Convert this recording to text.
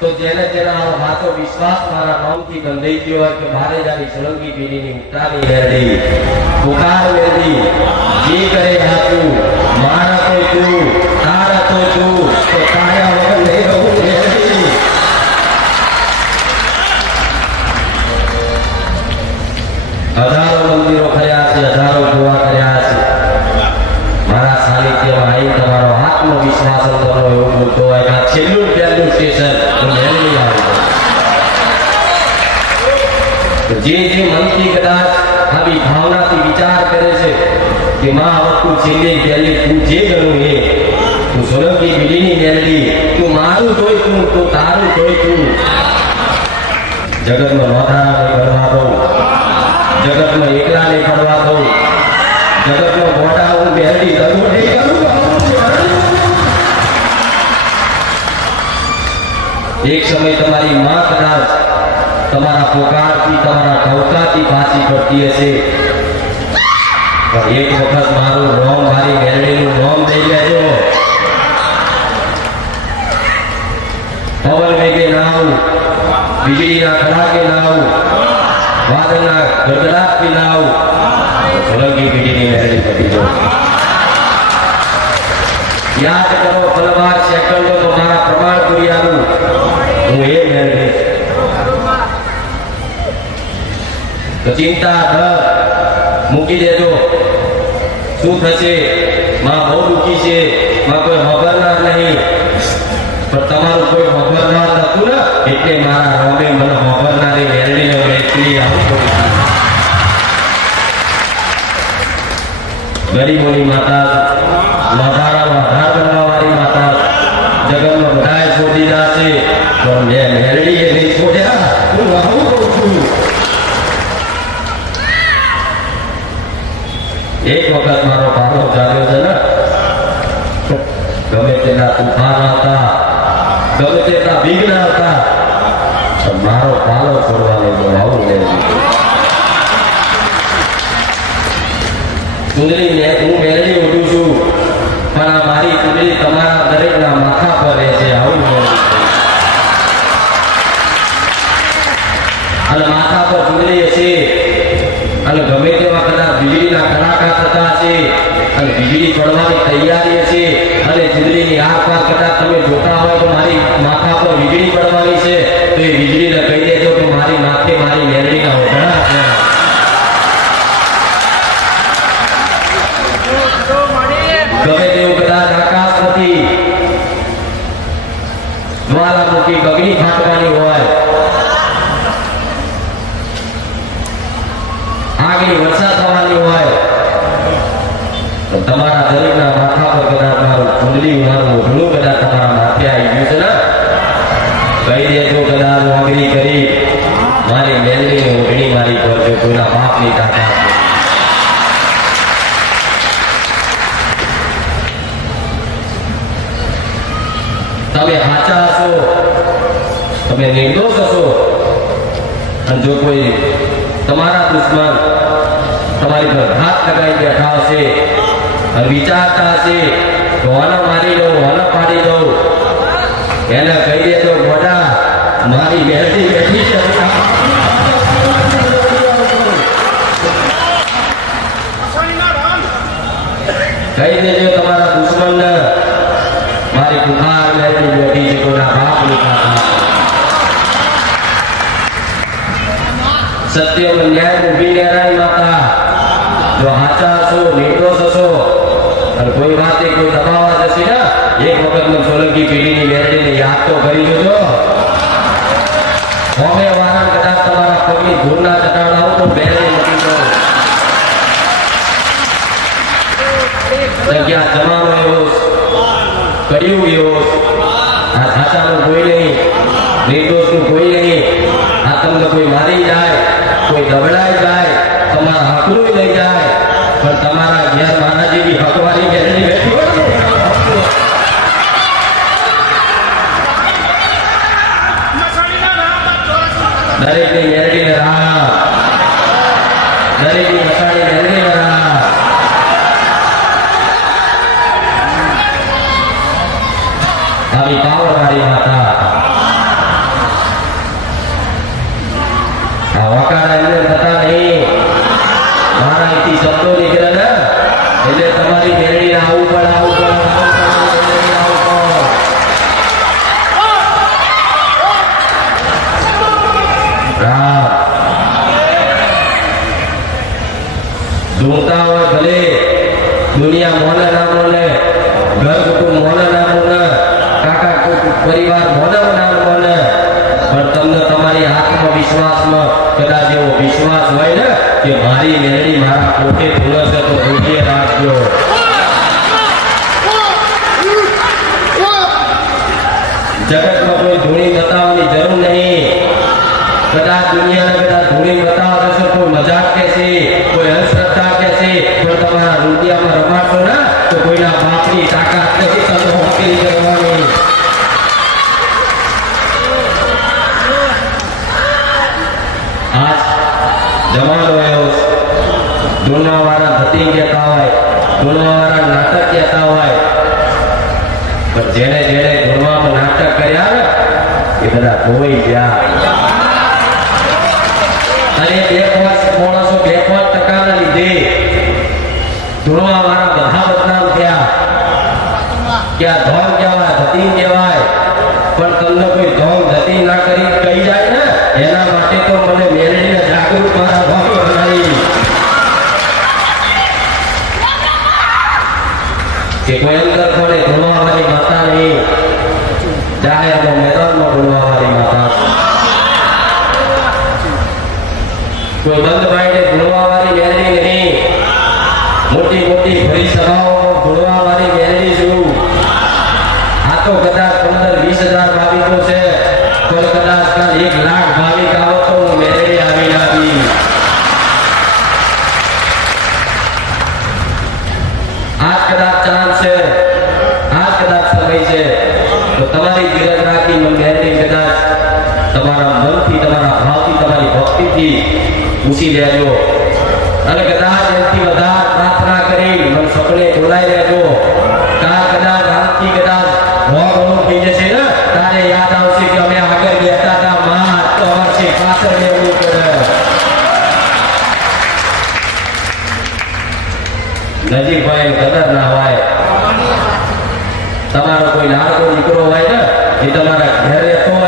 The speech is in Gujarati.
તો જેને જેના આવો માતો વિશ્વાસ મારા નામથી બંધાઈ ગયો હોય કે મારે જાની સોલંકી પીઢીની ઉતારી મેળવી. પુકાર મેળવી. જે કરે હાથું, મારા તો તું તારા તો તું તો તારા વગર નહીં રહું મેળવી હજારો મંદિરો કર્યા છે, હજારો જોવા કર્યા છે. મારા સાનિધ્યમાં આવી તમારો આત્મવિશ્વાસ અંદરનો એવો બોલતો હોય કે આ છેલ્લું ને પહેલું સ્ટેશન હું મેળવી આવ્યો તો જે જે મનથી કદાચ આવી ભાવનાથી વિચાર કરે છે કે માં આવતું તું છેલ્લે પહેલી તું જે ગણું એ તું સોલંકી બીડીની મેળવી તું મારું જોઈ તું તું તારું જોઈ તું જગતનો નોધારા નહીં કરવા દઉં. જગતનો એકલાને કરવા દઉં. જગતનો મોટા હું બેરડી કરું નહીં કરું એક સમય તમારી માં કદાચ તમારા પોકારથી, તમારા ટવકાથી પાછી પડતી હશે. એક વખત મારું રોમ મારી મેરડીનું રોમ દઈ લેજો. પવન વેગે ના આવું વીજળીના કડાકે ના આવું વાદળના ગડગડાટથી ના આવું સોલંકી પીઢીની મેરડી કરી દો યાદ કરો પલવાર સેકન્ડો ચિંતા ડર મૂકી દેજો. શું થશે? માં બહુ દુઃખી છે. માં કોઈ ખબરનાર નહીં. પણ તમારું કોઈ ખબરનાર નતું ને? એટલે મારા રોમે મને ખબરનારી મેળવીને મેળવી આવું કરું. ગરીબોની માતા ગમે તેના તુફાન હતા ગમે તેના વિઘ્ન હતા મારો પાલો કરવાનો આવું લેવું ચૂંદડી ને હું તમે જોતા હોય તો મારી માથા પર વીજળી પડવાની છે, તો એ વીજળીને કહી દેજો કે મારી માથે મારી મેળવીના ઓઢણા છે ગમે તેવું હોય. વરસાદ થવાની હોય. તમારા દરેકના માથા પર કદાચ મારું કુંડલી મારું તાકાત છે. તમે સાચા હશો. તમે નિર્દોષ હશો. અને જો કોઈ તમારા દુશ્મન તમારી પર હાથ લગાવી બેઠા હશે અને વિચારતા હશે આને મારી દઉં આને પાડી દઉં એને કહી દેજો મોટા મારી બેઠી બેઠી છે કહી દેજો તમારા દુશ્મનને. મારી કુમાર બેઠી બેઠી છે કોના બાપ સત્ય ન્યાય ઊભી રહેનારી માતા. જો હાચા છો નિર્દોષ છો અને કોઈ વાતે કોઈ દબાવવા જશે ને. એક વખત મને સોલંકી પેઢીની મેરડીને યાદ તો કરી જોજો હોમે વારા કદાચ તમારા પગની ધૂળના ચટાડાઓ તો બેરે મૂકી દો જગ્યા જમાનો એવો કર્યું એવો આ સાચાનું કોઈ નહીં નિર્દોષનું કોઈ નહીં આ તમને કોઈ મારી જાય કોઈ દબડાઈ જાય તમારા હાકલું લઈ જાય પણ તમારા ઘેર મારા જેવી હકવારી ગેરંટી બેઠી હોય ને, દરેકની ગેરંટીને રાહ દરેકની મસાણી ગેરંટીને રાહ દુનિયા મોને ના મોને ઘર કુટુંબ મોને ના મોને કાકા પરિવાર મોને ના પણ તમને તમારી આત્મવિશ્વાસમાં કદાચ એવો વિશ્વાસ હોય ને કે મારી મેળડી મારા પોતે ભૂલે છે તો ભૂલીએ રાખજો. જગતમાં કોઈ ધૂણી બતાવવાની જરૂર નહીં. કદાચ દુનિયાને કદાચ ધૂણી બતાવવા જશો કોઈ મજાક કે છે કોઈ અંધશ્રદ્ધા કે છે પણ તમારા રૂપિયામાં રમાડશો ને તો કોઈના બાપની તાકાત નથી તમે હોકરી કરવાની આજ જમાનો એવો ધૂણવાવાળા ધતિંગ કહેતા પણ બધા બદનામ થયા કે ધોમ કહેવાય ધતિંગ કહેવાય પણ તમને કોઈ ધોમ ધતી ના કરી કહી જાય ને એના માટે તો મને મારા માતા નહીં જાહેરમાં મેદાનમાં માતા કોઈ બંધ પાડીને ધૂણવાવાળી મેળવી મોટી મોટી ભરી સભાઓમાં તમારા તમારા ભાવથી તમારી ભક્તિથી પૂછી લેજો અને કદાચ એનાથી વધારે પ્રાર્થના કરી, મને સપને બોલાઈ લેજો